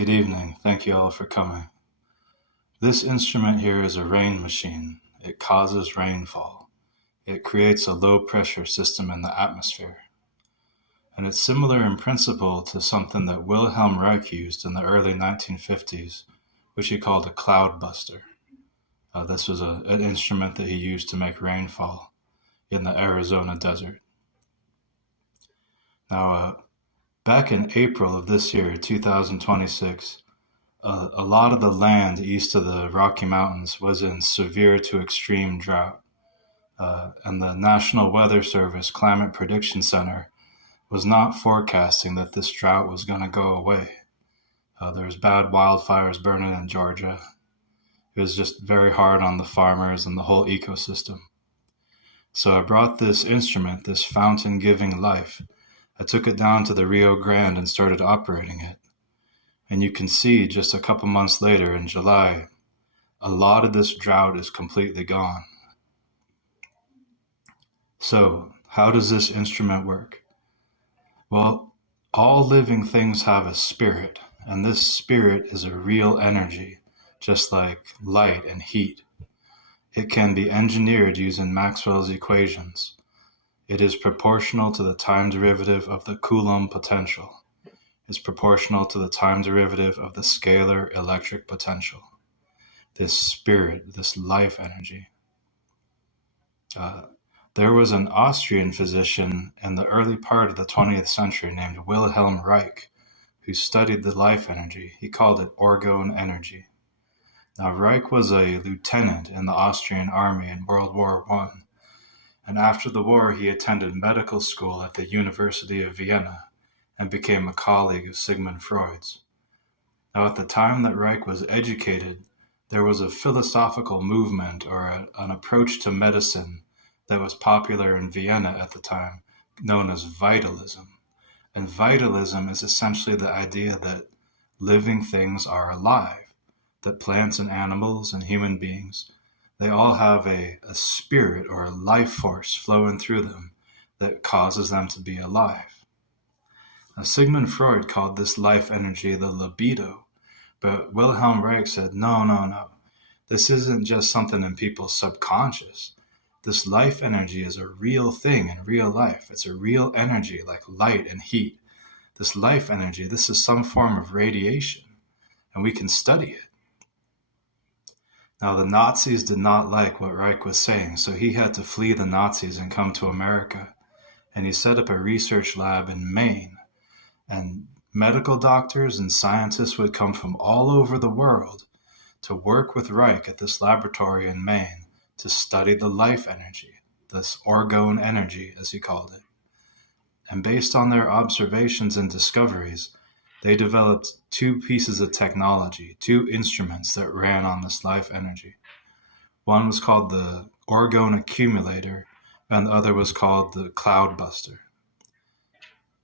Good evening. Thank you all for coming. This instrument here is a rain machine. It causes rainfall. It creates a low pressure system in the atmosphere. And it's similar in principle to something that Wilhelm Reich used in the early 1950s, which he called a cloudbuster. This was an instrument that he used to make rainfall in the Arizona desert. Now, back in April of this year, 2026, a lot of the land east of the Rocky Mountains was in severe to extreme drought. And the National Weather Service Climate Prediction Center was not forecasting that this drought was going to go away. There was bad wildfires burning in Georgia. It was just very hard on the farmers and the whole ecosystem. So I brought this instrument, this fountain giving life. I took it down to the Rio Grande and started operating it. And you can see just a couple months later in July, a lot of this drought is completely gone. So, how does this instrument work? Well, all living things have a spirit, and this spirit is a real energy, just like light and heat. It can be engineered using Maxwell's equations. It is proportional to the time derivative of the Coulomb potential. Is proportional to the time derivative of the scalar electric potential. This spirit, this life energy. There was an Austrian physician in the early part of the 20th century named Wilhelm Reich who studied the life energy. He called it orgone energy. Now, Reich was a lieutenant in the Austrian army in World War I, and after the war he attended medical school at the University of Vienna and became a colleague of Sigmund Freud's. Now, at the time that Reich was educated, there was a philosophical movement or an approach to medicine that was popular in Vienna at the time, known as vitalism. And vitalism is essentially the idea that living things are alive, that plants and animals and human beings, they all have a spirit or a life force flowing through them that causes them to be alive. Now, Sigmund Freud called this life energy the libido, but Wilhelm Reich said, no. This isn't just something in people's subconscious. This life energy is a real thing in real life. It's a real energy like light and heat. This life energy, this is some form of radiation, and we can study it. Now, the Nazis did not like what Reich was saying, so he had to flee the Nazis and come to America. And he set up a research lab in Maine. And medical doctors and scientists would come from all over the world to work with Reich at this laboratory in Maine to study the life energy, this orgone energy, as he called it. And based on their observations and discoveries, they developed two pieces of technology, two instruments that ran on this life energy. One was called the orgone accumulator, and the other was called the cloudbuster.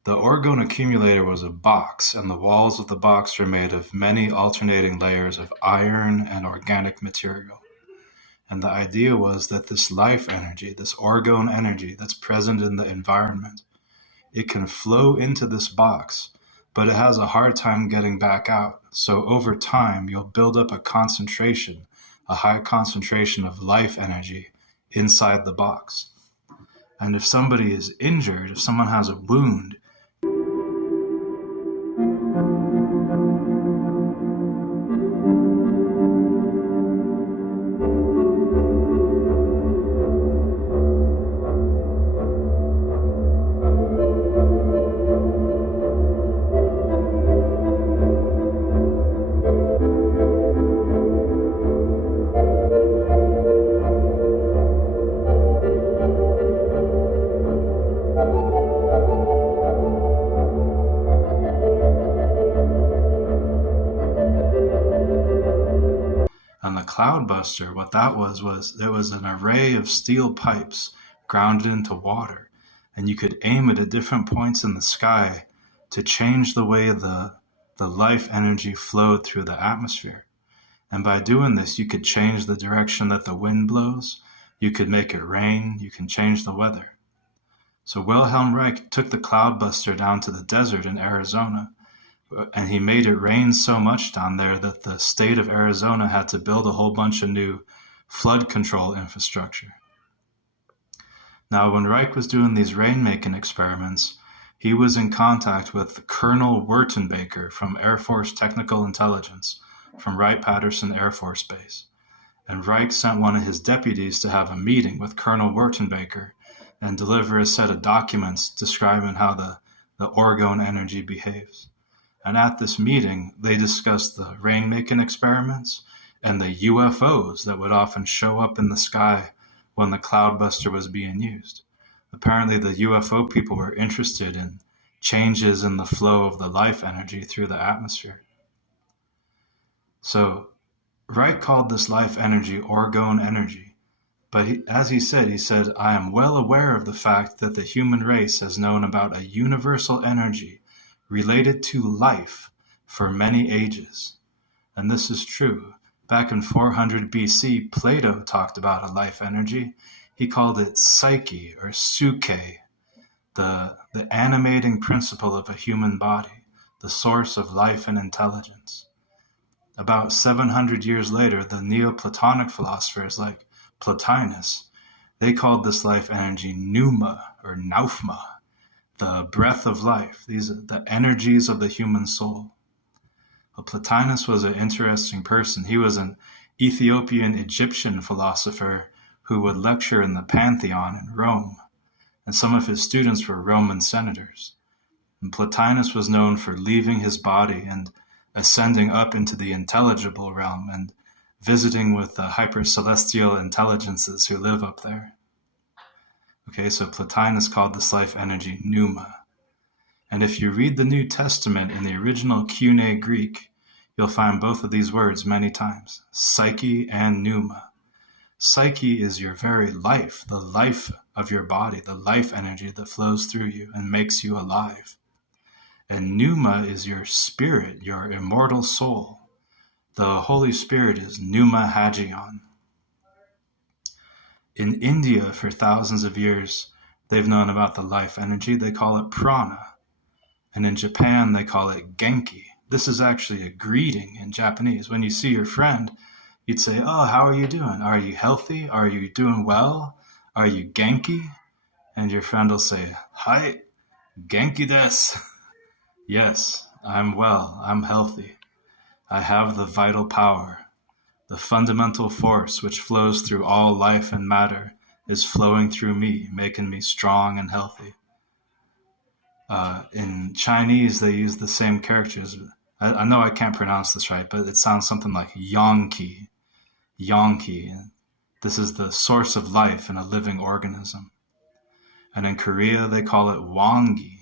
The orgone accumulator was a box, and the walls of the box were made of many alternating layers of iron and organic material. And the idea was that this life energy, this orgone energy that's present in the environment, it can flow into this box, but it has a hard time getting back out. So over time, you'll build up a high concentration of life energy inside the box. And if somebody is injured, if someone has a wound, and the cloudbuster, what that was it was an array of steel pipes grounded into water, and you could aim it at different points in the sky to change the way the life energy flowed through the atmosphere. And by doing this, you could change the direction that the wind blows, you could make it rain, you can change the weather. So Wilhelm Reich took the cloudbuster down to the desert in Arizona, And he made it rain so much down there that the state of Arizona had to build a whole bunch of new flood control infrastructure. Now, when Reich was doing these rainmaking experiments, he was in contact with Colonel Wertenbaker from Air Force Technical Intelligence from Wright-Patterson Air Force Base. And Reich sent one of his deputies to have a meeting with Colonel Wertenbaker and deliver a set of documents describing how the orgone energy behaves. And at this meeting, they discussed the rainmaking experiments and the UFOs that would often show up in the sky when the cloudbuster was being used. Apparently, the UFO people were interested in changes in the flow of the life energy through the atmosphere. So Reich called this life energy orgone energy. But as he said, I am well aware of the fact that the human race has known about a universal energy related to life for many ages. And this is true. Back in 400 BC, Plato talked about a life energy. He called it psyche or suke, the animating principle of a human body, the source of life and intelligence. About 700 years later, the Neoplatonic philosophers like Plotinus, they called this life energy pneuma or pneuma, the breath of life. These are the energies of the human soul. Well, Plotinus was an interesting person. He was an Ethiopian Egyptian philosopher who would lecture in the Pantheon in Rome, and some of his students were Roman senators. And Plotinus was known for leaving his body and ascending up into the intelligible realm and visiting with the hypercelestial intelligences who live up there. Okay, so Plotinus called this life energy pneuma. And if you read the New Testament in the original Koine Greek, you'll find both of these words many times, psyche and pneuma. Psyche is your very life, the life of your body, the life energy that flows through you and makes you alive. And pneuma is your spirit, your immortal soul. The Holy Spirit is pneuma hagion. In India, for thousands of years, they've known about the life energy. They call it prana. And in Japan, they call it genki. This is actually a greeting in Japanese. When you see your friend, you'd say, "Oh, how are you doing? Are you healthy? Are you doing well? Are you genki?" And your friend will say, "Hai, genki desu." Yes, I'm well. I'm healthy. I have the vital power. The fundamental force which flows through all life and matter is flowing through me, making me strong and healthy. In Chinese, they use the same characters. I know I can't pronounce this right, but it sounds something like Yangqi. Yangqi. This is the source of life in a living organism. And in Korea, they call it Wangi.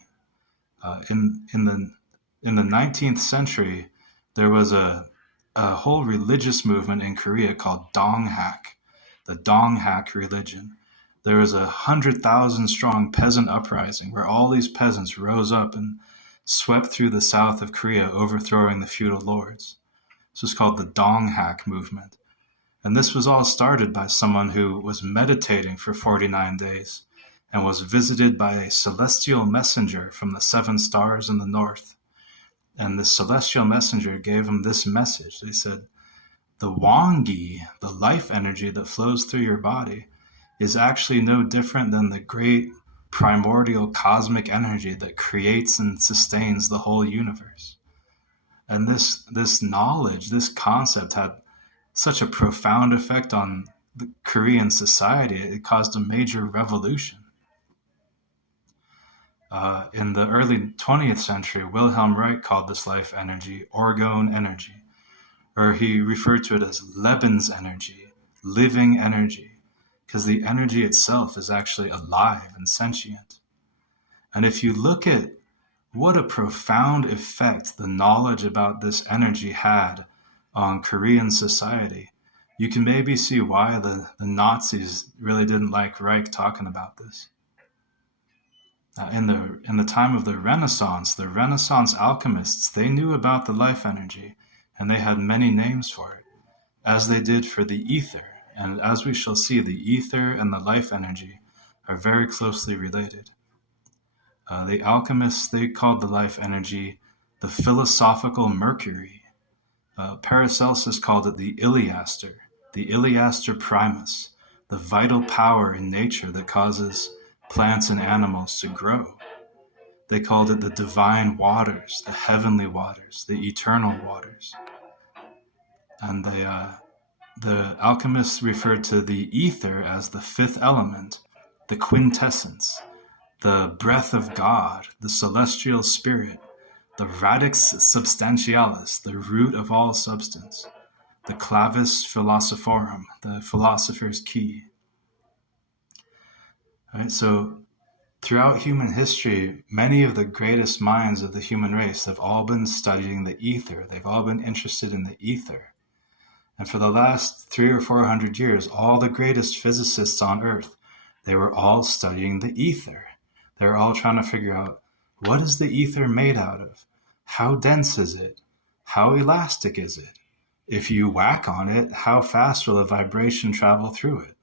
In the 19th century, there was a whole religious movement in Korea called Donghak, the Donghak religion. There was 100,000 strong peasant uprising where all these peasants rose up and swept through the south of Korea, overthrowing the feudal lords. This was called the Donghak movement. And this was all started by someone who was meditating for 49 days and was visited by a celestial messenger from the 7 stars in the north. And the celestial messenger gave him this message. They said, the Wangi, the life energy that flows through your body, is actually no different than the great primordial cosmic energy that creates and sustains the whole universe. And this knowledge, this concept had such a profound effect on the Korean society. It caused a major revolution. In the early 20th century, Wilhelm Reich called this life energy orgone energy, or he referred to it as Lebensenergie, living energy, because the energy itself is actually alive and sentient. And if you look at what a profound effect the knowledge about this energy had on Korean society, you can maybe see why the Nazis really didn't like Reich talking about this. In the time of the Renaissance alchemists, they knew about the life energy, and they had many names for it, as they did for the ether. And as we shall see, the ether and the life energy are very closely related. The alchemists, they called the life energy the philosophical Mercury. Paracelsus called it the Iliaster primus, the vital power in nature that causes plants and animals to grow. They called it the divine waters, the heavenly waters, the eternal waters. And the alchemists referred to the ether as the fifth element, the quintessence, the breath of God, the celestial spirit, the radix substantialis, the root of all substance, the clavis philosophorum, the philosopher's key. All right, so throughout human history, many of the greatest minds of the human race have all been studying the ether. They've all been interested in the ether. And for the last 300 or 400 years, all the greatest physicists on Earth, they were all studying the ether. They're all trying to figure out, what is the ether made out of? How dense is it? How elastic is it? If you whack on it, how fast will a vibration travel through it?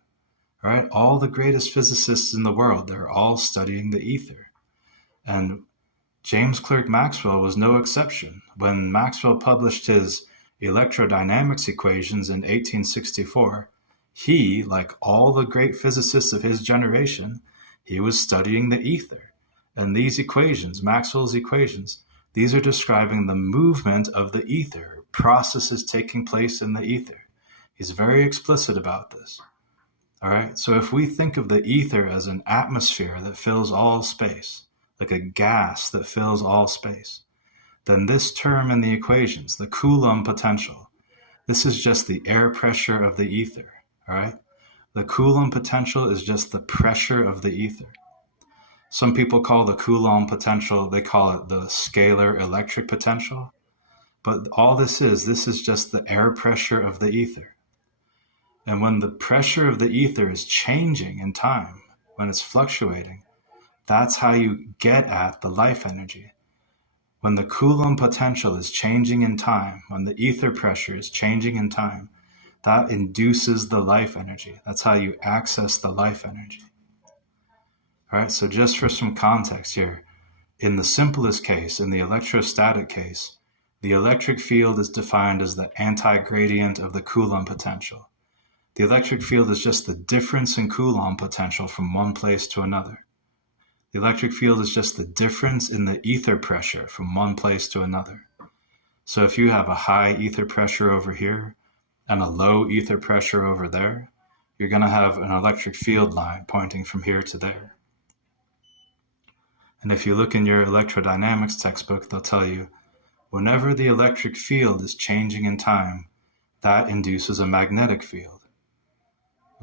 Right? All the greatest physicists in the world, they're all studying the ether. And James Clerk Maxwell was no exception. When Maxwell published his electrodynamics equations in 1864, he, like all the great physicists of his generation, he was studying the ether. And these equations, Maxwell's equations, these are describing the movement of the ether, processes taking place in the ether. He's very explicit about this. All right, so if we think of the ether as an atmosphere that fills all space, like a gas that fills all space, then this term in the equations, the Coulomb potential, this is just the air pressure of the ether, all right? The Coulomb potential is just the pressure of the ether. Some people call the Coulomb potential, they call it the scalar electric potential, but all this is just the air pressure of the ether. And when the pressure of the ether is changing in time, when it's fluctuating, that's how you get at the life energy. When the Coulomb potential is changing in time, when the ether pressure is changing in time, that induces the life energy. That's how you access the life energy. All right, so just for some context here, in the simplest case, in the electrostatic case, the electric field is defined as the anti-gradient of the Coulomb potential. The electric field is just the difference in Coulomb potential from one place to another. The electric field is just the difference in the ether pressure from one place to another. So if you have a high ether pressure over here and a low ether pressure over there, you're going to have an electric field line pointing from here to there. And if you look in your electrodynamics textbook, they'll tell you, whenever the electric field is changing in time, that induces a magnetic field.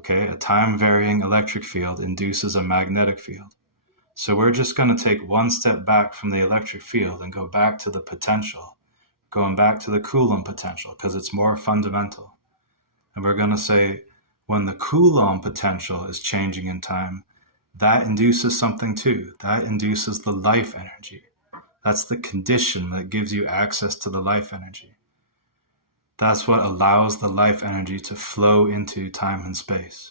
Okay, a time-varying electric field induces a magnetic field. So we're just going to take one step back from the electric field and go back to the potential, going back to the Coulomb potential, because it's more fundamental. And we're going to say, when the Coulomb potential is changing in time, that induces something too. That induces the life energy. That's the condition that gives you access to the life energy. That's what allows the life energy to flow into time and space.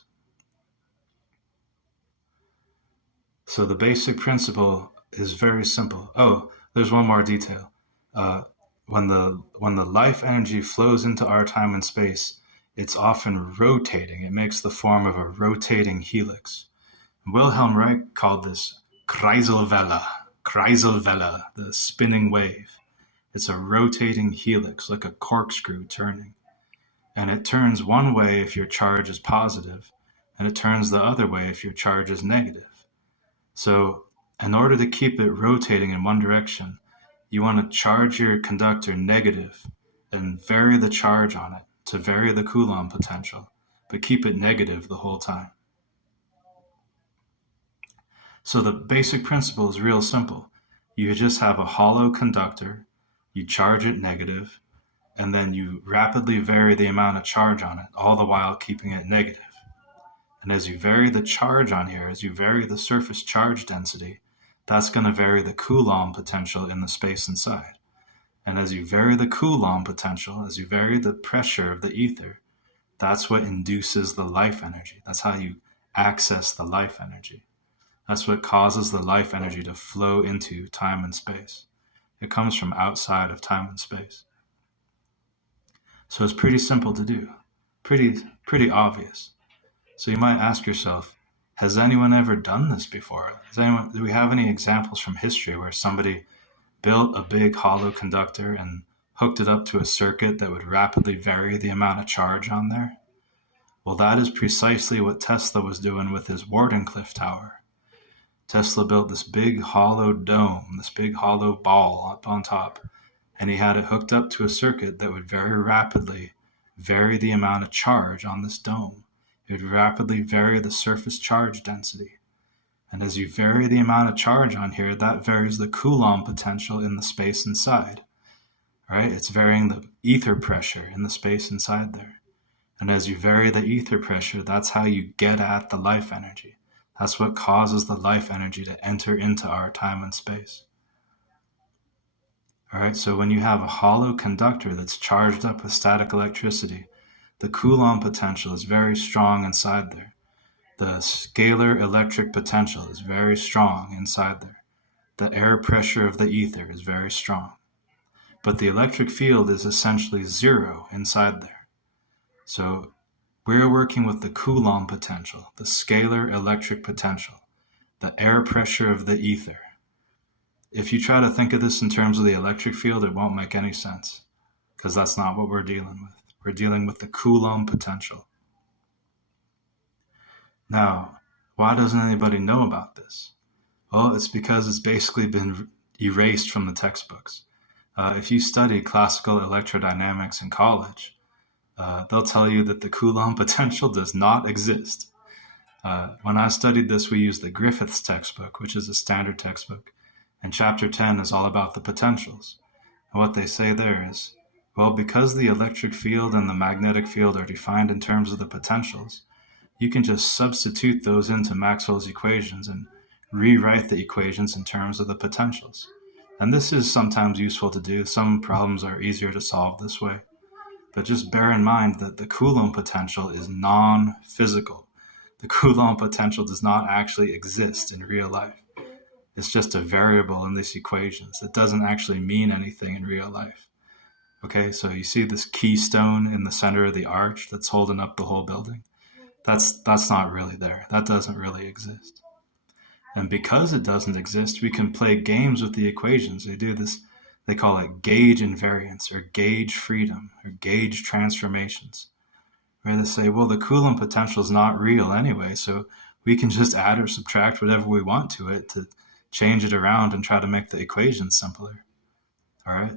So the basic principle is very simple. Oh, there's one more detail. When the life energy flows into our time and space, it's often rotating. It makes the form of a rotating helix. Wilhelm Reich called this Kreiselwelle, the spinning wave. It's a rotating helix, like a corkscrew turning. And it turns one way if your charge is positive, and it turns the other way if your charge is negative. So in order to keep it rotating in one direction, you want to charge your conductor negative and vary the charge on it to vary the Coulomb potential, but keep it negative the whole time. So the basic principle is real simple. You just have a hollow conductor, you charge it negative, and then you rapidly vary the amount of charge on it, all the while keeping it negative. And as you vary the charge on here, as you vary the surface charge density, that's going to vary the Coulomb potential in the space inside. And as you vary the Coulomb potential, as you vary the pressure of the ether, that's what induces the life energy. That's how you access the life energy. That's what causes the life energy to flow into time and space. It comes from outside of time and space. So it's pretty simple to do, pretty obvious. So you might ask yourself, has anyone ever done this before? Do we have any examples from history where somebody built a big hollow conductor and hooked it up to a circuit that would rapidly vary the amount of charge on there? Well, that is precisely what Tesla was doing with his Wardenclyffe tower. Tesla built this big hollow dome, this big hollow ball up on top, and he had it hooked up to a circuit that would very rapidly vary the amount of charge on this dome. It would rapidly vary the surface charge density. And as you vary the amount of charge on here, that varies the Coulomb potential in the space inside. Right? It's varying the ether pressure in the space inside there. And as you vary the ether pressure, that's how you get at the life energy. That's what causes the life energy to enter into our time and space. All right, so when you have a hollow conductor that's charged up with static electricity, the Coulomb potential is very strong inside there. The scalar electric potential is very strong inside there. The air pressure of the ether is very strong. But the electric field is essentially zero inside there. So we're working with the Coulomb potential, the scalar electric potential, the air pressure of the ether. If you try to think of this in terms of the electric field, it won't make any sense, because that's not what we're dealing with. We're dealing with the Coulomb potential. Now, why doesn't anybody know about this? Well, it's because it's basically been erased from the textbooks. If you study classical electrodynamics in college, they'll tell you that the Coulomb potential does not exist. When I studied this, we used the Griffiths textbook, which is a standard textbook, and chapter 10 is all about the potentials. And what they say there is, well, because the electric field and the magnetic field are defined in terms of the potentials, you can just substitute those into Maxwell's equations and rewrite the equations in terms of the potentials. And this is sometimes useful to do. Some problems are easier to solve this way. But just bear in mind that the Coulomb potential is non-physical. The Coulomb potential does not actually exist in real life. It's just a variable in these equations. It doesn't actually mean anything in real life. Okay, so you see this keystone in the center of the arch that's holding up the whole building? That's not really there. That doesn't really exist. And because it doesn't exist, we can play games with the equations. They call it gauge invariance or gauge freedom or gauge transformations. Where they say, well, the Coulomb potential is not real anyway, so we can just add or subtract whatever we want to it to change it around and try to make the equations simpler. All right?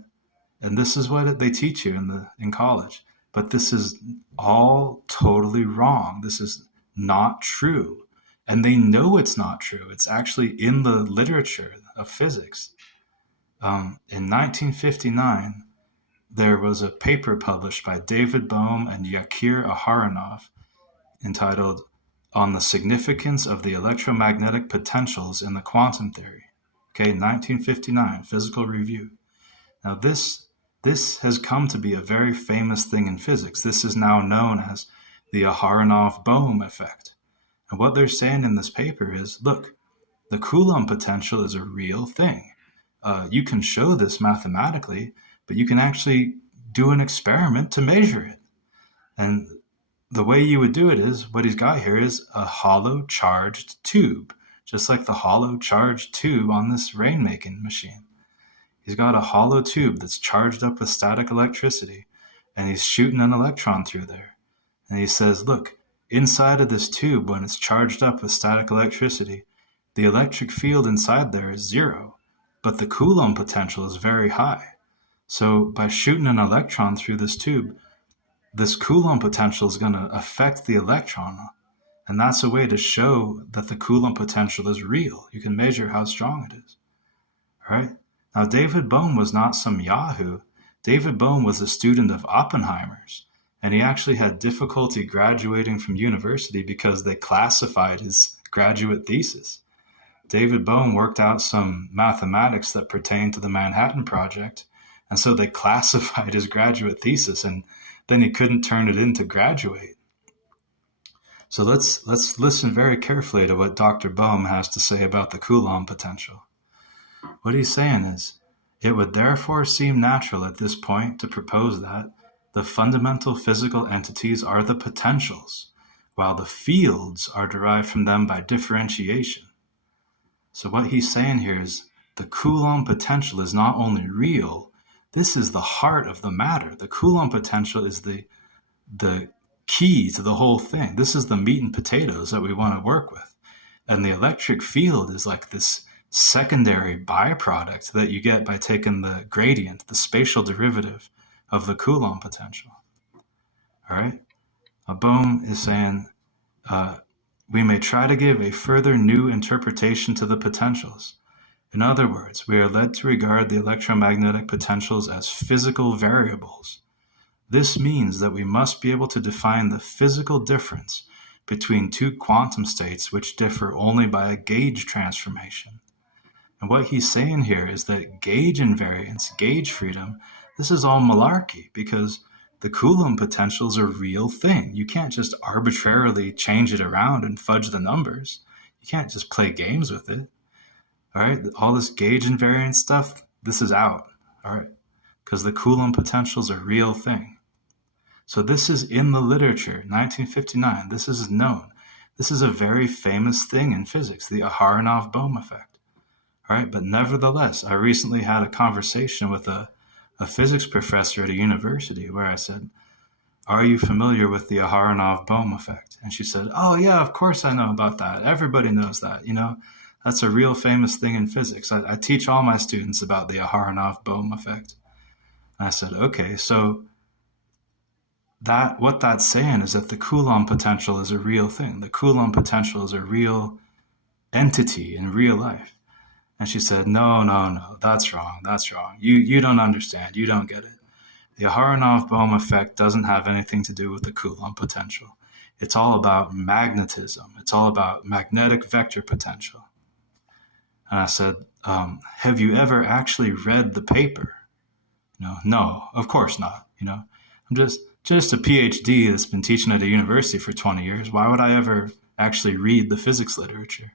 And this is what they teach you in college. But this is all totally wrong. This is not true. And they know it's not true. It's actually in the literature of physics. In 1959, there was a paper published by David Bohm and Yakir Aharonov entitled On the Significance of the Electromagnetic Potentials in the Quantum Theory. Okay, 1959, Physical Review. Now this has come to be a very famous thing in physics. This is now known as the Aharonov-Bohm effect. And what they're saying in this paper is, look, the Coulomb potential is a real thing. You can show this mathematically, but you can actually do an experiment to measure it. And the way you would do it is, what he's got here is a hollow charged tube, just like the hollow charged tube on this rainmaking machine. He's got a hollow tube that's charged up with static electricity, and he's shooting an electron through there. And he says, look, inside of this tube, when it's charged up with static electricity, the electric field inside there is zero, but the Coulomb potential is very high. So by shooting an electron through this tube, this Coulomb potential is going to affect the electron. And that's a way to show that the Coulomb potential is real. You can measure how strong it is. All right? Now, David Bohm was not some yahoo. David Bohm was a student of Oppenheimer's, and he actually had difficulty graduating from university because they classified his graduate thesis. David Bohm worked out some mathematics that pertained to the Manhattan Project, and so they classified his graduate thesis, and then he couldn't turn it in to graduate. So let's listen very carefully to what Dr. Bohm has to say about the Coulomb potential. What he's saying is, It would therefore seem natural at this point to propose that the fundamental physical entities are the potentials, while the fields are derived from them by differentiation. So what he's saying here is the Coulomb potential is not only real, this is the heart of the matter. The Coulomb potential is the key to the whole thing. This is the meat and potatoes that we want to work with. And the electric field is like this secondary byproduct that you get by taking the gradient, the spatial derivative of the Coulomb potential. All right? Bohm is saying we may try to give a further new interpretation to the potentials. In other words, we are led to regard the electromagnetic potentials as physical variables. This means that we must be able to define the physical difference between two quantum states which differ only by a gauge transformation. And what he's saying here is that gauge invariance, gauge freedom, this is all malarkey because the Coulomb potential is a real thing. You can't just arbitrarily change it around and fudge the numbers. You can't just play games with it. All right, all this gauge invariance stuff, this is out. All right, because the Coulomb potential is a real thing. So this is in the literature, 1959. This is known. This is a very famous thing in physics, the Aharonov-Bohm effect. All right, but nevertheless, I recently had a conversation with a physics professor at a university where I said, "Are you familiar with the Aharonov-Bohm effect?" And she said, "Oh yeah, of course I know about that. Everybody knows that, you know. That's a real famous thing in physics. I teach all my students about the Aharonov-Bohm effect." And I said, okay, so what that's saying is that the Coulomb potential is a real thing. The Coulomb potential is a real entity in real life. And she said, no, that's wrong. You don't understand. You don't get it. The Aharonov-Bohm effect doesn't have anything to do with the Coulomb potential. It's all about magnetism. It's all about magnetic vector potential. And I said, have you ever actually read the paper? No, of course not. I'm just a PhD that's been teaching at a university for 20 years. Why would I ever actually read the physics literature?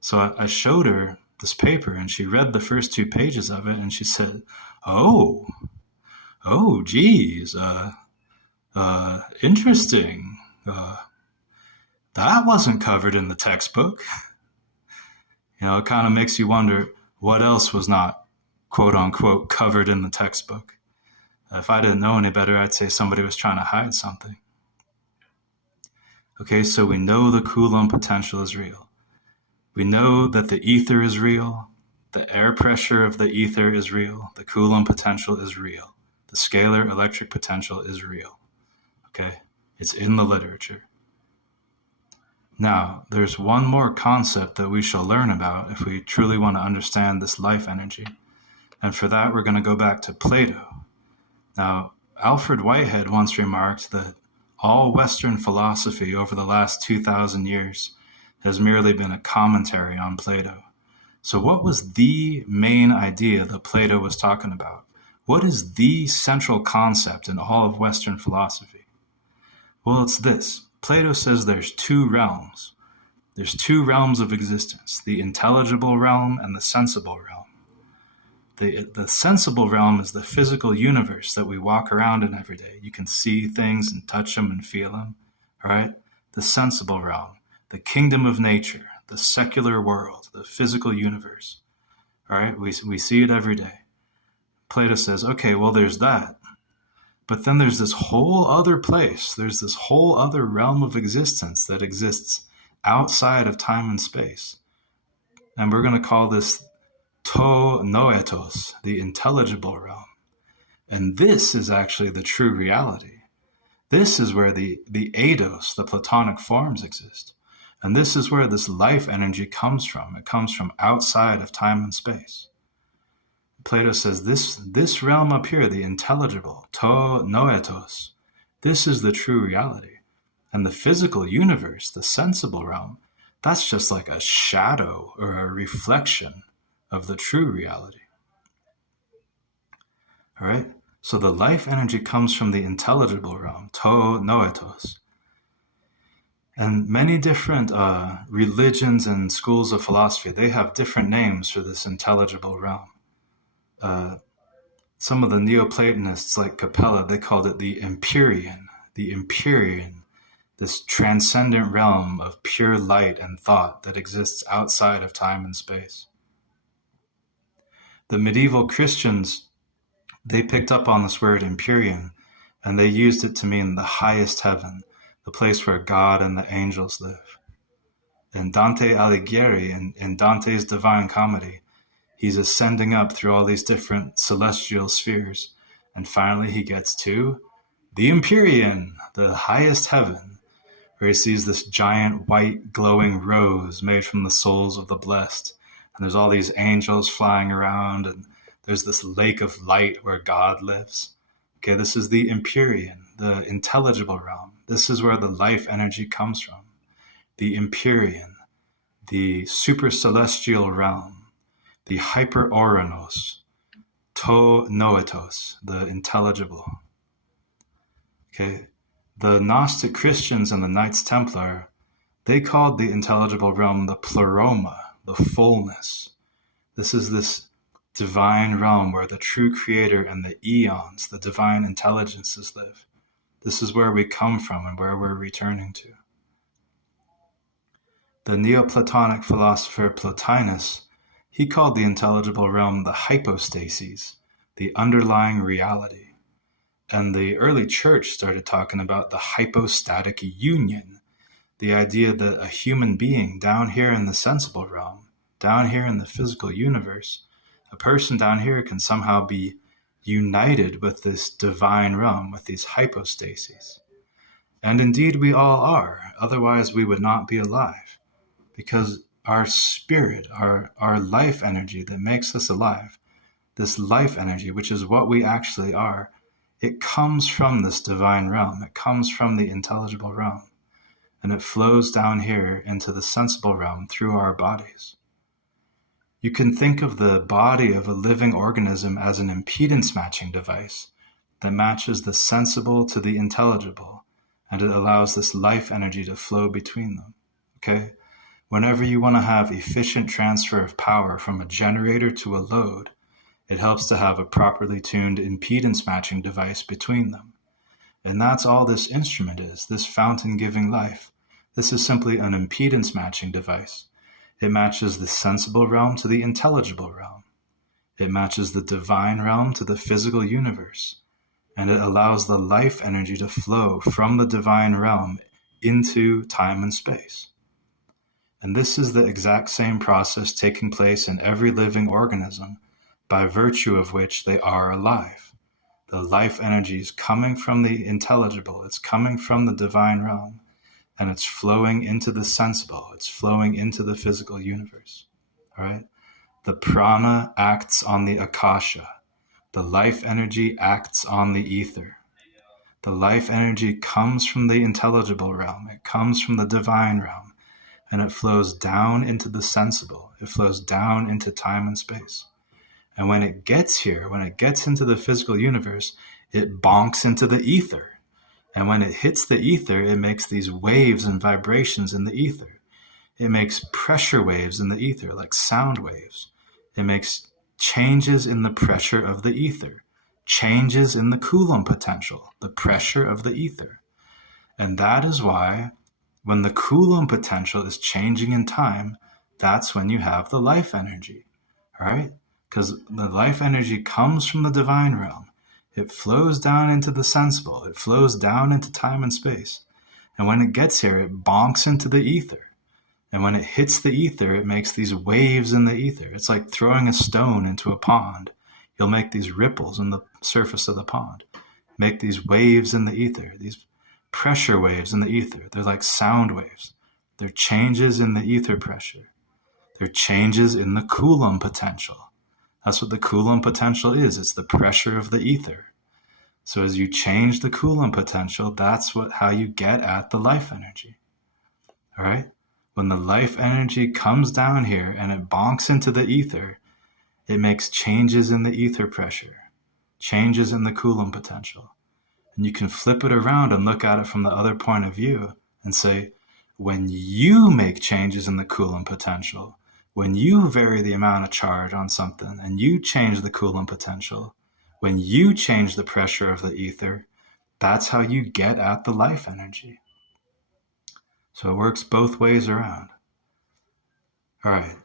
So I showed her this paper and she read the first 2 pages of it and she said, oh, geez, interesting. That wasn't covered in the textbook. It kind of makes you wonder what else was not, quote unquote, covered in the textbook. If I didn't know any better, I'd say somebody was trying to hide something. Okay, so we know the Coulomb potential is real. We know that the ether is real. The air pressure of the ether is real. The Coulomb potential is real. The scalar electric potential is real. Okay, it's in the literature. Now, there's one more concept that we shall learn about if we truly want to understand this life energy. And for that, we're going to go back to Plato. Now, Alfred Whitehead once remarked that all Western philosophy over the last 2,000 years has merely been a commentary on Plato. So what was the main idea that Plato was talking about? What is the central concept in all of Western philosophy? Well, it's this. Plato says there's 2 realms. There's 2 realms of existence, the intelligible realm and the sensible realm. The sensible realm is the physical universe that we walk around in every day. You can see things and touch them and feel them, all right? The sensible realm, the kingdom of nature, the secular world, the physical universe, all right? We see it every day. Plato says, okay, well, there's that. But then there's this whole other place. There's this whole other realm of existence that exists outside of time and space. And we're going to call this to noetos, the intelligible realm. And this is actually the true reality. This is where the eidos, the Platonic forms, exist. And this is where this life energy comes from. It comes from outside of time and space. Plato says this realm up here, the intelligible, to noetos, this is the true reality. And the physical universe, the sensible realm, that's just like a shadow or a reflection of the true reality. All right? So the life energy comes from the intelligible realm, to noetos. And many different religions and schools of philosophy, they have different names for this intelligible realm. Some of the Neoplatonists, like Capella, they called it the Empyrean. The Empyrean, this transcendent realm of pure light and thought that exists outside of time and space. The medieval Christians, they picked up on this word Empyrean, and they used it to mean the highest heaven, the place where God and the angels live. And Dante Alighieri, in Dante's Divine Comedy, he's ascending up through all these different celestial spheres, and finally he gets to the Empyrean, the highest heaven, where he sees this giant white glowing rose made from the souls of the blessed, and there's all these angels flying around, and there's this lake of light where God lives. Okay, this is the Empyrean, the intelligible realm. This is where the life energy comes from. The Empyrean, the super celestial realm, the hyper-oranos, to noetos, the intelligible. Okay, the Gnostic Christians and the Knights Templar, they called the intelligible realm the pleroma, the fullness. This is this divine realm where the true creator and the eons, the divine intelligences live. This is where we come from and where we're returning to. The Neoplatonic philosopher Plotinus, he called the intelligible realm the hypostases, the underlying reality. And the early church started talking about the hypostatic union, the idea that a human being down here in the sensible realm, down here in the physical universe, a person down here can somehow be united with this divine realm, with these hypostases. And indeed we all are, otherwise we would not be alive, because our spirit, our life energy that makes us alive, this life energy, which is what we actually are, it comes from this divine realm. It comes from the intelligible realm. And it flows down here into the sensible realm through our bodies. You can think of the body of a living organism as an impedance matching device that matches the sensible to the intelligible, and it allows this life energy to flow between them. Okay? Whenever you want to have efficient transfer of power from a generator to a load, it helps to have a properly tuned impedance matching device between them. And that's all this instrument is, this fountain giving life. This is simply an impedance matching device. It matches the sensible realm to the intelligible realm. It matches the divine realm to the physical universe. And it allows the life energy to flow from the divine realm into time and space. And this is the exact same process taking place in every living organism, by virtue of which they are alive. The life energy is coming from the intelligible, it's coming from the divine realm, and it's flowing into the sensible, it's flowing into the physical universe. All right? The prana acts on the akasha. The life energy acts on the ether. The life energy comes from the intelligible realm, it comes from the divine realm, and it flows down into the sensible, it flows down into time and space. And when it gets here, when it gets into the physical universe, it bonks into the ether. And when it hits the ether, it makes these waves and vibrations in the ether. It makes pressure waves in the ether, like sound waves. It makes changes in the pressure of the ether, changes in the Coulomb potential, the pressure of the ether. And that is why when the Coulomb potential is changing in time, that's when you have the life energy, all right? Because the life energy comes from the divine realm. It flows down into the sensible. It flows down into time and space. And when it gets here, it bonks into the ether. And when it hits the ether, it makes these waves in the ether. It's like throwing a stone into a pond. You'll make these ripples in the surface of the pond. Make these waves in the ether, these pressure waves in the ether. They're like sound waves. They're changes in the ether pressure. They're changes in the Coulomb potential. That's what the Coulomb potential is. It's the pressure of the ether. So as you change the Coulomb potential, that's how you get at the life energy. All right? When the life energy comes down here and it bonks into the ether, it makes changes in the ether pressure, changes in the Coulomb potential. And you can flip it around and look at it from the other point of view and say, when you make changes in the Coulomb potential, when you vary the amount of charge on something and you change the Coulomb potential, when you change the pressure of the ether, that's how you get at the life energy. So it works both ways around. All right.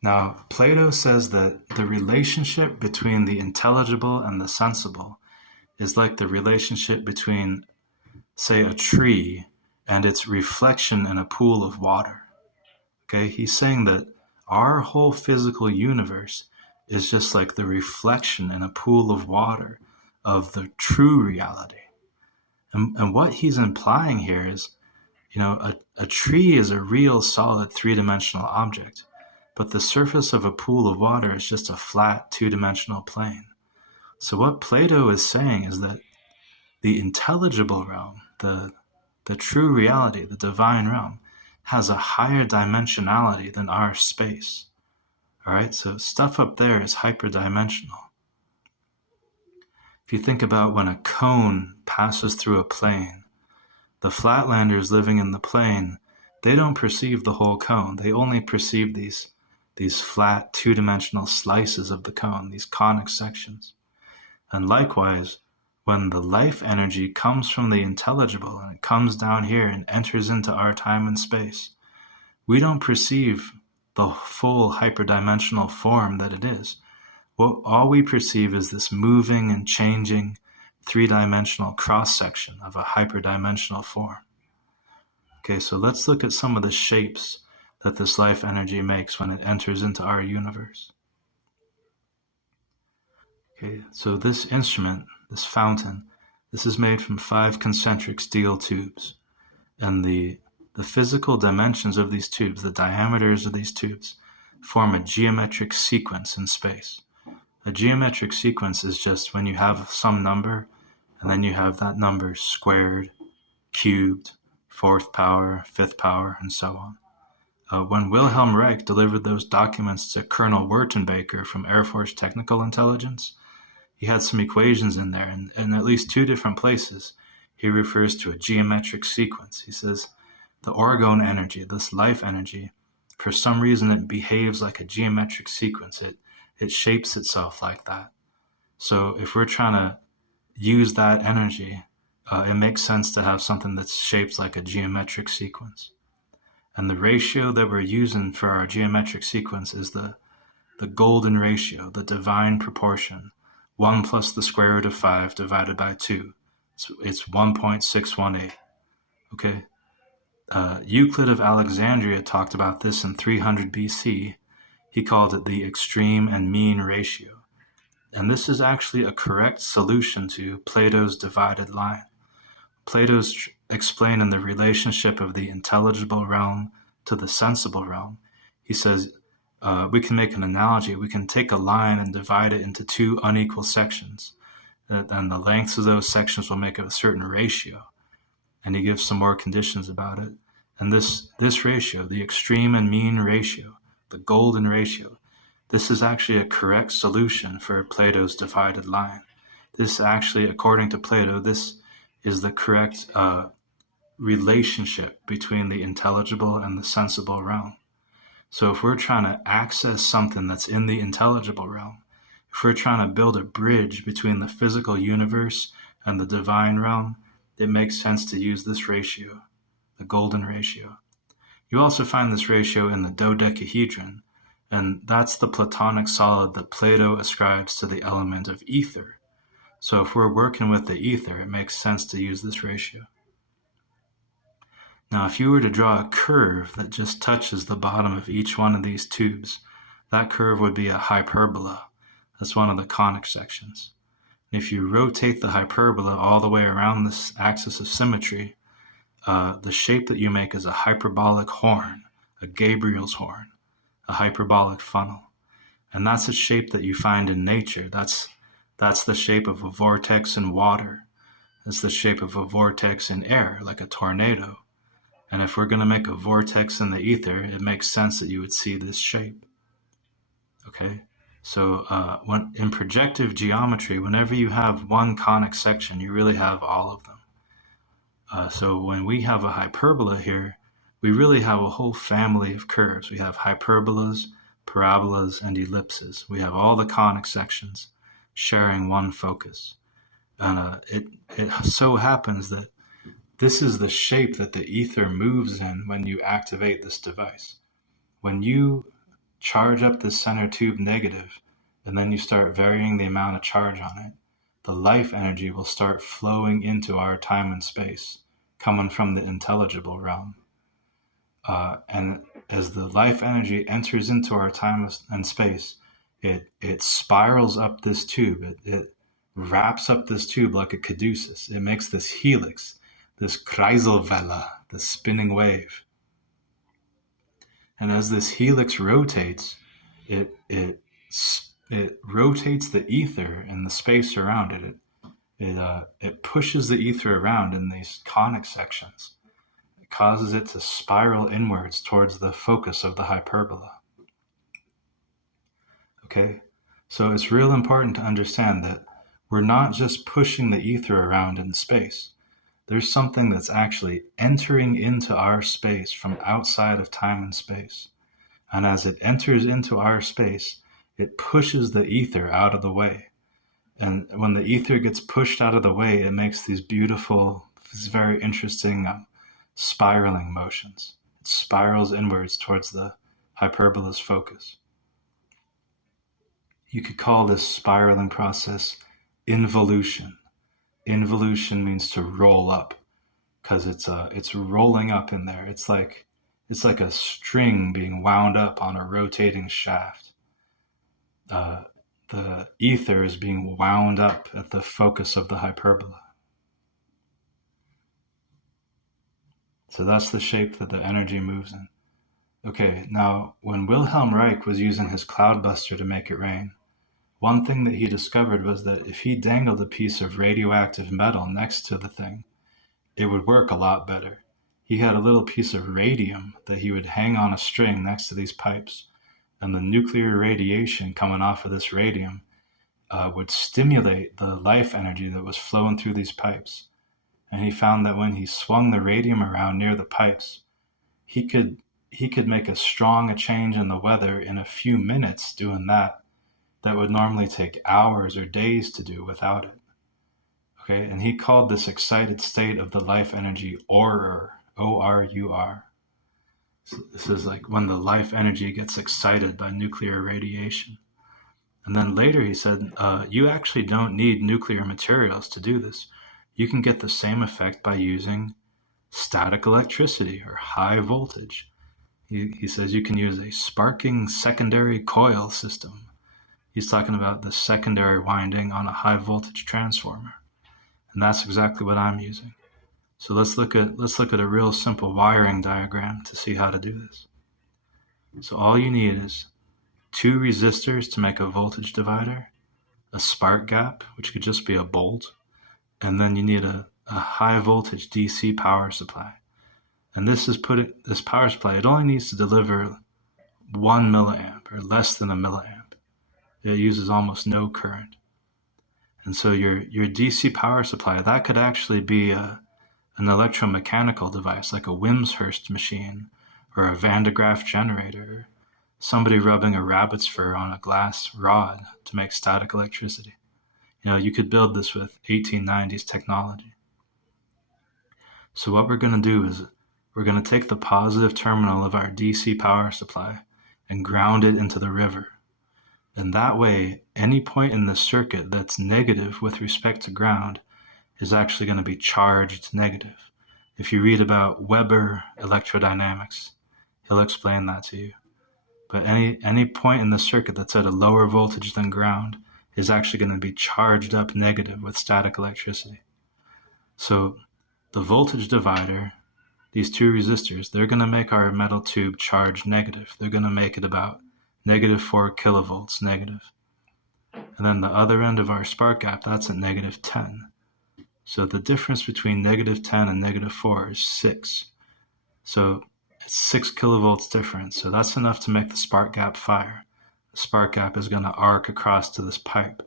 Now, Plato says that the relationship between the intelligible and the sensible is like the relationship between, say, a tree and its reflection in a pool of water. Okay, he's saying that our whole physical universe is just like the reflection in a pool of water of the true reality. And what he's implying here is, a tree is a real solid three-dimensional object, but the surface of a pool of water is just a flat two-dimensional plane. So what Plato is saying is that the intelligible realm, the true reality, the divine realm, has a higher dimensionality than our space. All right, so stuff up there is hyperdimensional. If you think about when a cone passes through a plane, the flatlanders living in the plane, they don't perceive the whole cone. They only perceive these flat two-dimensional slices of the cone, these conic sections. And likewise, when the life energy comes from the intelligible and it comes down here and enters into our time and space, we don't perceive the full hyperdimensional form that it is. All we perceive is this moving and changing three-dimensional cross-section of a hyperdimensional form. Okay, so let's look at some of the shapes that this life energy makes when it enters into our universe. Okay, so this instrument, this fountain, this is made from 5 concentric steel tubes. And the physical dimensions of these tubes, the diameters of these tubes, form a geometric sequence in space. A geometric sequence is just when you have some number, and then you have that number squared, cubed, 4th power, 5th power, and so on. When Wilhelm Reich delivered those documents to Colonel Wertenbaker from Air Force Technical Intelligence, he had some equations in there, and in at least 2 different places, he refers to a geometric sequence. He says the orgone energy, this life energy, for some reason it behaves like a geometric sequence. It shapes itself like that. So if we're trying to use that energy, it makes sense to have something that's shaped like a geometric sequence. And the ratio that we're using for our geometric sequence is the golden ratio, the divine proportion, 1 plus the square root of 5 divided by 2. It's 1.618. Okay? Euclid of Alexandria talked about this in 300 BC. He called it the extreme and mean ratio. And this is actually a correct solution to Plato's divided line. Plato's explaining the relationship of the intelligible realm to the sensible realm. He says we can make an analogy. We can take a line and divide it into 2 unequal sections. And the lengths of those sections will make a certain ratio. And he gives some more conditions about it. And this ratio, the extreme and mean ratio, the golden ratio, this is actually a correct solution for Plato's divided line. This actually, according to Plato, this is the correct relationship between the intelligible and the sensible realm. So if we're trying to access something that's in the intelligible realm, if we're trying to build a bridge between the physical universe and the divine realm, it makes sense to use this ratio, the golden ratio. You also find this ratio in the dodecahedron, and that's the Platonic solid that Plato ascribes to the element of ether. So if we're working with the ether, it makes sense to use this ratio. Now, if you were to draw a curve that just touches the bottom of each one of these tubes, that curve would be a hyperbola. That's one of the conic sections. And if you rotate the hyperbola all the way around this axis of symmetry, the shape that you make is a hyperbolic horn, a Gabriel's horn, a hyperbolic funnel. And that's a shape that you find in nature. That's the shape of a vortex in water. It's the shape of a vortex in air, like a tornado. And if we're going to make a vortex in the ether, it makes sense that you would see this shape. Okay? So when in projective geometry, whenever you have one conic section, you really have all of them. So when we have a hyperbola here, we really have a whole family of curves. We have hyperbolas, parabolas, and ellipses. We have all the conic sections sharing one focus. And it so happens that this is the shape that the ether moves in when you activate this device. When you charge up this center tube negative, and then you start varying the amount of charge on it, the life energy will start flowing into our time and space, coming from the intelligible realm. And as the life energy enters into our time and space, it spirals up this tube. It wraps up this tube like a caduceus. It makes this helix, this Kreiselwelle, this spinning wave. And as this helix rotates, it rotates the ether and the space around it. It pushes the ether around in these conic sections. It causes it to spiral inwards towards the focus of the hyperbola. Okay, so it's real important to understand that we're not just pushing the ether around in space. There's something that's actually entering into our space from outside of time and space. And as it enters into our space, it pushes the ether out of the way. And when the ether gets pushed out of the way, it makes these beautiful, these very interesting spiraling motions. It spirals inwards towards the hyperbola's focus. You could call this spiraling process involution. Involution means to roll up, because it's rolling up in there. It's like a string being wound up on a rotating shaft. The ether is being wound up at the focus of the hyperbola. So that's the shape that the energy moves in. Okay, now when Wilhelm Reich was using his cloudbuster to make it rain, one thing that he discovered was that if he dangled a piece of radioactive metal next to the thing, it would work a lot better. He had a little piece of radium that he would hang on a string next to these pipes, and the nuclear radiation coming off of this radium would stimulate the life energy that was flowing through these pipes. And he found that when he swung the radium around near the pipes, he could make as strong a change in the weather in a few minutes doing that would normally take hours or days to do without it. Okay, and he called this excited state of the life energy Orur, O-R-U-R. So this is like when the life energy gets excited by nuclear radiation. And then later he said, you actually don't need nuclear materials to do this. You can get the same effect by using static electricity or high voltage. He says you can use a sparking secondary coil system. He's talking about the secondary winding on a high voltage transformer. And that's exactly what I'm using. So let's look at a real simple wiring diagram to see how to do this. So all you need is 2 resistors to make a voltage divider, a spark gap, which could just be a bolt, and then you need a high voltage DC power supply. And this power supply, it only needs to deliver 1 milliamp or less than a milliamp. It uses almost no current. And so your DC power supply, that could actually be an electromechanical device like a Wimshurst machine or a Van de Graaff generator, or somebody rubbing a rabbit's fur on a glass rod to make static electricity. You could build this with 1890s technology. So what we're going to do is we're going to take the positive terminal of our DC power supply and ground it into the river. And that way, any point in the circuit that's negative with respect to ground is actually going to be charged negative. If you read about Weber electrodynamics, he'll explain that to you. But any point in the circuit that's at a lower voltage than ground is actually going to be charged up negative with static electricity. So the voltage divider, these 2 resistors, they're going to make our metal tube charge negative. They're going to make it about -4 kilovolts negative. And then the other end of our spark gap, that's at -10. So the difference between -10 and -4 is 6. So it's 6 kilovolts difference. So that's enough to make the spark gap fire. The spark gap is going to arc across to this pipe.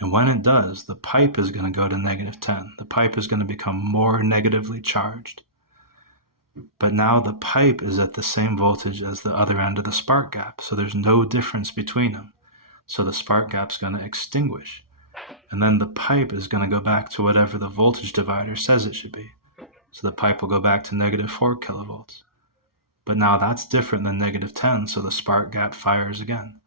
And when it does, the pipe is going to go to -10. The pipe is going to become more negatively charged. But now the pipe is at the same voltage as the other end of the spark gap, so there's no difference between them. So the spark gap's going to extinguish. And then the pipe is going to go back to whatever the voltage divider says it should be. So the pipe will go back to -4 kilovolts. But now that's different than -10, so the spark gap fires again.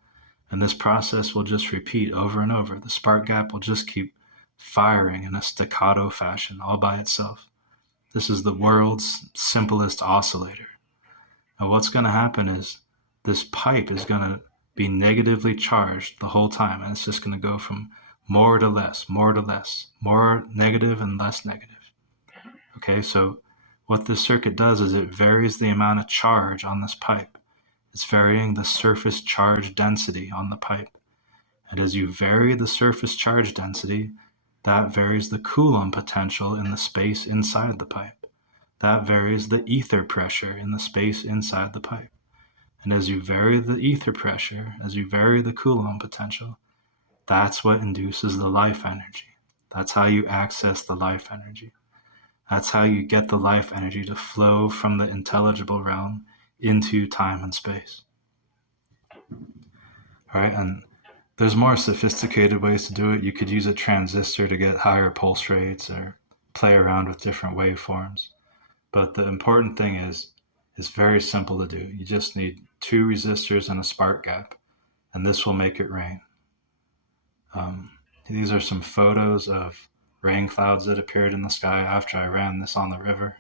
And this process will just repeat over and over. The spark gap will just keep firing in a staccato fashion all by itself. This is the world's simplest oscillator. Now what's going to happen is this pipe is going to be negatively charged the whole time, and it's just going to go from more to less, more to less, more negative and less negative. Okay, so what this circuit does is it varies the amount of charge on this pipe. It's varying the surface charge density on the pipe. And as you vary the surface charge density, that varies the Coulomb potential in the space inside the pipe. That varies the ether pressure in the space inside the pipe. And as you vary the ether pressure, as you vary the Coulomb potential, that's what induces the life energy. That's how you access the life energy. That's how you get the life energy to flow from the intelligible realm into time and space. All right, and there's more sophisticated ways to do it. You could use a transistor to get higher pulse rates or play around with different waveforms. But the important thing is, it's very simple to do. You just need 2 resistors and a spark gap, and this will make it rain. These are some photos of rain clouds that appeared in the sky after I ran this on the river.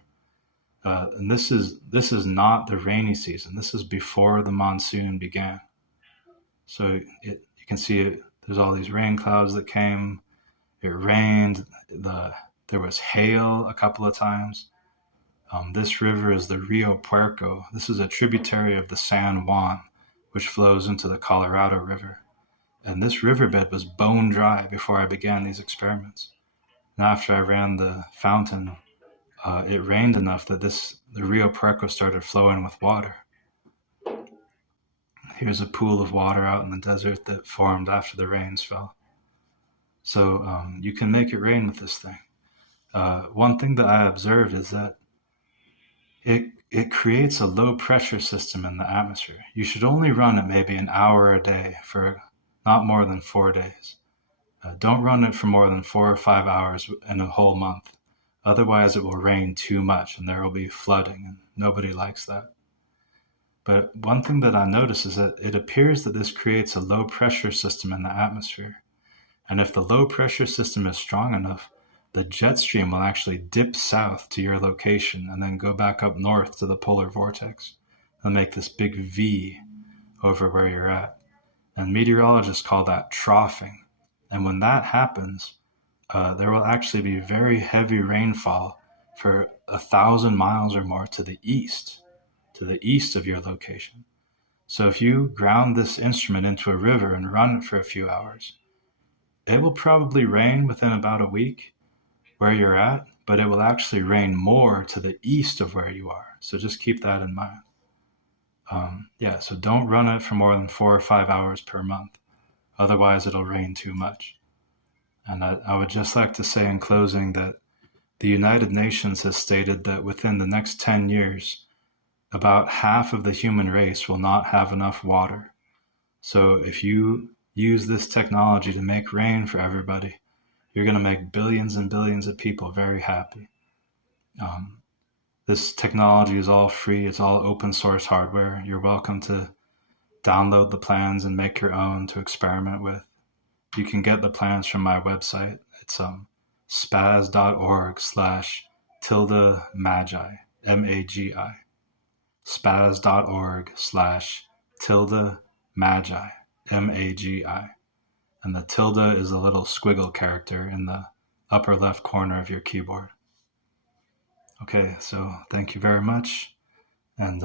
And this is not the rainy season. This is before the monsoon began. So you can see it. There's all these rain clouds that came. It rained. There was hail a couple of times. This river is the Rio Puerco. This is a tributary of the San Juan, which flows into the Colorado River. And this riverbed was bone dry before I began these experiments. And after I ran the fountain, it rained enough that the Rio Puerco started flowing with water. Here's a pool of water out in the desert that formed after the rains fell. So you can make it rain with this thing. One thing that I observed is that it creates a low pressure system in the atmosphere. You should only run it maybe an hour a day for not more than 4 days. Don't run it for more than 4 or 5 hours in a whole month. Otherwise, it will rain too much and there will be flooding, and nobody likes that. But one thing that I notice is that it appears that this creates a low pressure system in the atmosphere. And if the low pressure system is strong enough, the jet stream will actually dip south to your location and then go back up north to the polar vortex and make this big V over where you're at. And meteorologists call that troughing. And when that happens, there will actually be very heavy rainfall for 1,000 miles or more to the east of your location. So if you ground this instrument into a river and run it for a few hours, it will probably rain within about a week where you're at, but it will actually rain more to the east of where you are. So just keep that in mind. So don't run it for more than 4 or 5 hours per month. Otherwise, it'll rain too much. And I would just like to say in closing that the United Nations has stated that within the next 10 years, about half of the human race will not have enough water. So if you use this technology to make rain for everybody, you're going to make billions and billions of people very happy. This technology is all free. It's all open source hardware. You're welcome to download the plans and make your own to experiment with. You can get the plans from my website. It's spaz.org/tilde-magi, M-A-G-I. spaz.org/tilde-magi, M-A-G-I. And the tilde is a little squiggle character in the upper left corner of your keyboard. Okay, so thank you very much. And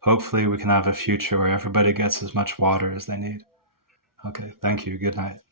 hopefully we can have a future where everybody gets as much water as they need. Okay, thank you. Good night.